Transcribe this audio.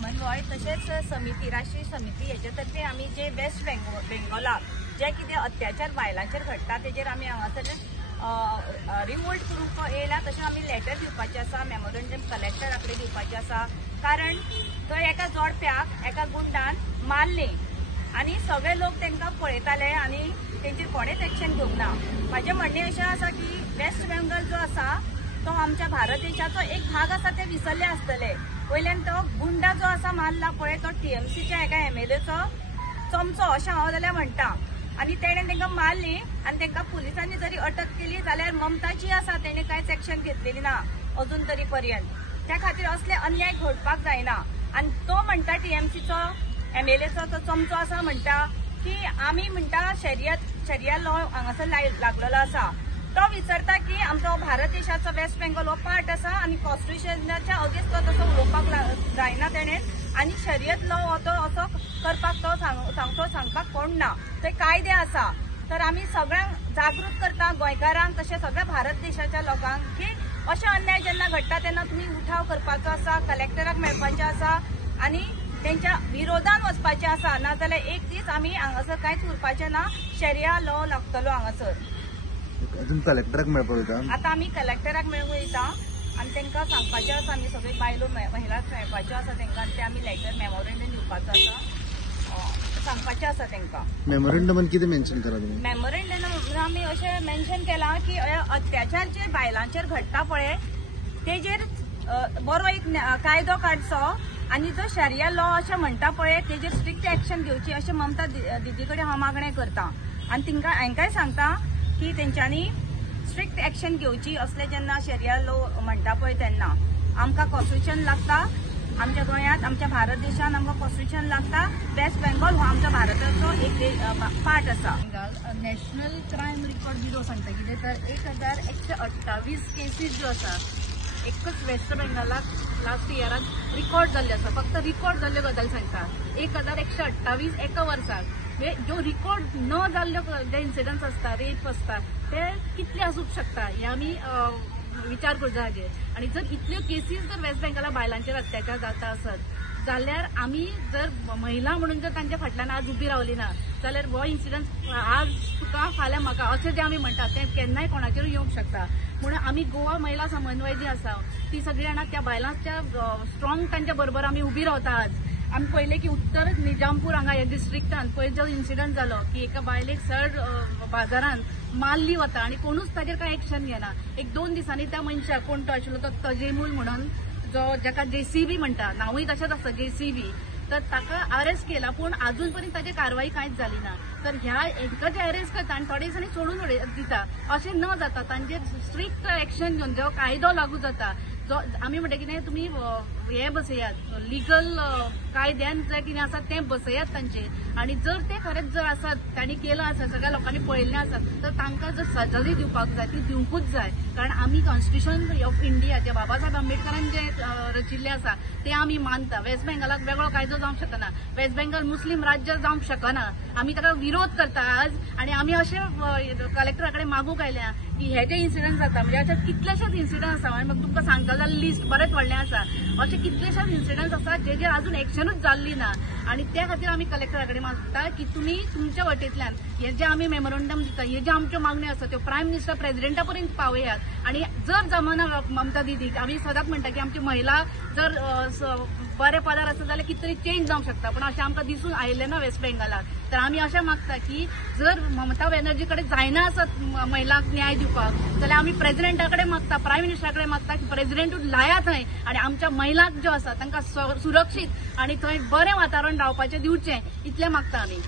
समन्वय तसेच समिती राष्ट्रीय समिती हेच्यातर्फे आम्ही जे वेस्ट बेंगॉलाक जे कितें अत्याचार बायलांचेर घडटा तेजेर आमी हांगासर रिवोल्ट करूंक येयला तशें आमी लेटर दिवपाचें आसा मेमोरंडम कलेक्टरा कडेन दिवपाचें आसा कारण थंय एका जोडप्याक एका गुंडान मारलें आनी सगळे लोक तांकां पळयताले आनी तेंचेर कोणेच एक्शन घेवंक ना। म्हाजें म्हणणें अशें आसा की वेस्ट बेंगॉल जो आसा तो आमच्या भारत देशाचो एक भाग आसा ते विसरले आसतले। वयल्यान तो गुंडा जो आसा मारला पळय तो TMCच्या एका MLAचो चमचो अशें हांव जाल्यार म्हणटा आनी तेणें तांकां मारली आनी तांकां पुलिसांनी जरी अटक केली जाल्यार ममता जी आसा तेणें कांयच एक्शन घेतलेली ना अजून तरी पर्यंत। त्या खातीर असले अन्याय घडपाक जायना आनी तो म्हणटा TMCचो MLAचो तो चमचो आसा म्हणटा की आमी म्हणटा शरिया लॉ हांगासर लागलेलो आसा। तो विचारता की आमचो भारत देशाचो वेस्ट बेंगॉल हो पार्ट आसा आनी कॉन्स्टिट्युशनाच्या अगेन्स्ट तो तसो उलोवपाक जायना तेणें आनी शर्यत लॉ हो तो असो करपाक तो सांगपाक कोण ना। थंय कायदे आसा तर आमी सगळ्यांक जागृत करता गोंयकारांक तशें सगळ्या भारत देशाच्या लोकांक की अशें अन्याय जेन्ना घडटा तेन्ना तुमी उठाव करपाचो आसा कलेक्टराक मेळपाचें आसा आनी तेंच्या विरोधान वचपाचें आसा नाजाल्यार एक दीस आमी हांगासर कांयच उरपाचें ना शरिया लॉ लागतलो हांगासर। अजून कलेक्टराक मेळपाक वयता आतां आमी कलेक्टराक मेळूंक वयता आनी तांकां सांगपाचें आसा आमी सगळे बायलो महिलाक मेळपाच्यो आसा तांकां आनी ते आमी लेटर मेमोरंडम दिवपाचो आसा सांगपाचें आसा तांकां। मेमोरंडमान कितें मेन्शन करा तुमी? मेमोरंडम आमी अशें मेन्शन केलां की अत्याचार जे बायलांचेर घडटा पळय तेजेर बरो एक कायदो काडचो आनी जो शरिया लॉ अशें म्हणटा पळय तेजेर स्ट्रिक्ट एक्शन घेवची अशें ममता दिदी कडेन हांव मागणें करता आनी तिंका हांकांय सांगता की तेंच्यांनी स्ट्रिक्ट एक्शन घेवची असले जेन्ना शरिया लॉ म्हणटा पळय तेन्ना। आमकां कॉन्स्टिट्युशन लागता आमच्या गोंयांत आमच्या भारत देशान आमकां कॉन्स्टिट्युशन लागता। वेस्ट बेंगॉल हो आमच्या भारताचो एक पार्ट आसा। नॅशनल क्रायम रिकॉर्ड ब्युरो सांगता कितें तर 1128 केसीस ज्यो आसा एकच वेस्ट बेंगॉलाक लास्ट इयरान रिकॉर्ड जाल्ले आसा। फक्त रिकॉर्ड जाल्ल्यो गजाली सांगता 1128 एका वर्साक ज्यो रिकॉर्ड न जाल्ल्यो जे इन्सिडंट्स आसता रेप आसता ते कितले आसूंक शकता हे आमी विचार करचो हाजेर। आनी जर इतल्यो केसीस जर वेस्ट बेंगॉला बायलांचेर अत्याचार जाता आसत जाल्यार आमी जर महिला म्हणून जर तांच्या फाटल्यान आज उबी रावली ना जाल्यार हो इन्सिडंट आज तुका फाल्यां म्हाका अशें जें आमी म्हणटा तें केन्नाय कोणाचेर येवंक शकता। म्हणून आमी गोवा महिला समन्वय जी आसा ती सगळी जाणां त्या बायलांच्या स्ट्रॉंग तांच्या बरोबर आमी उबी रावता। आज आमी पळयलें की उत्तर निजामपूर हांगा ह्या डिस्ट्रिक्टान पळय जो इन्सिडंट जालो की एका बायलेक चड बाजारान मारली वता आनी कोणूच ताजेर कांय एक्शन घेना। 1-2 दिसांनी त्या मनशाक कोण तो आशिल्लो तो तजेमूल म्हणून जो जाका JCB म्हणटा नांवूय तशेंच आसता JCB तर ताका अरेस्ट केला पूण अजून पर्यंत ताची कारवाई कांयच जाली ना। तर ह्या एका जे अरेस्ट करता आनी थोडे दिसांनी सोडून दिता अशें न जाता तांचेर स्ट्रिक्ट एक्शन घेवन जो कायदो लागू जाता जो आमी म्हणटा कितें तुमी हे बसयात लिगल कायद्यान जे कितें आसा तें बसयात तांचेर आनी जर ते खरेंच जर आसत तांणी केलां आसा सगळ्या लोकांनी पळयल्लें आसत तर तांकां जर सजा दिवपाक जाय ती दिवंकूच जाय। कारण आमी कॉन्स्टिट्युशन ऑफ इंडिया जे बाबासाहेब आंबेडकरान जे रचिल्लें आसा ते आमी मानता। वेस्ट बेंगॉलाक वेगळो कायदो जावंक शकना वेस्ट बेंगॉल मुस्लीम राज्य जावंक शकना आमी ताका विरोध करता आज आनी आमी अशें कलेक्टरा कडेन मागूंक आयल्या की हे जे इन्सिडंट जाता म्हणजे अशे कितलेशेच इन्सिडंट आसा हांवें तुमकां सांगता जाल्यार लिस्ट बरेंच व्हडलें आसा अशे कितलेशेच इन्सिडंट आसा जेजेर अजून एक्शनूच जाल्ली ना आनी त्या खातीर आमी कलेक्टरा कडेन मागता की तुमी तुमच्या वटेंतल्यान हे जे आमी मेमोरंडम दिता हे जे आमच्यो मागण्यो आसा त्यो प्रायम मिनिस्टर प्रेसिडेंटा पर्यंत पावयात आनी जर जमना ममता दीदीक आमी सदांच म्हणटा की आमची महिला जर बऱ्या पदार आसा जाल्यार कितें तरी चेंज जावंक शकता पूण अशें आमकां दिसून आयिल्लें ना वेस्ट बेंगॉलाक। तर आमी अशें मागता की जर ममता बॅनर्जी कडेन जायना आसत महिलांक न्याय दिवपाक जाल्यार आमी प्रेसिडेंटा कडेन मागता प्रायम मिनिस्टरा कडेन मागता की प्रेसिडेंटूच लाया थंय आनी आमच्या महिलांक ज्यो आसा तांकां सुरक्षीत आनी थंय बरें वातावरण रावपाचें दिवचें इतलें मागता आमी।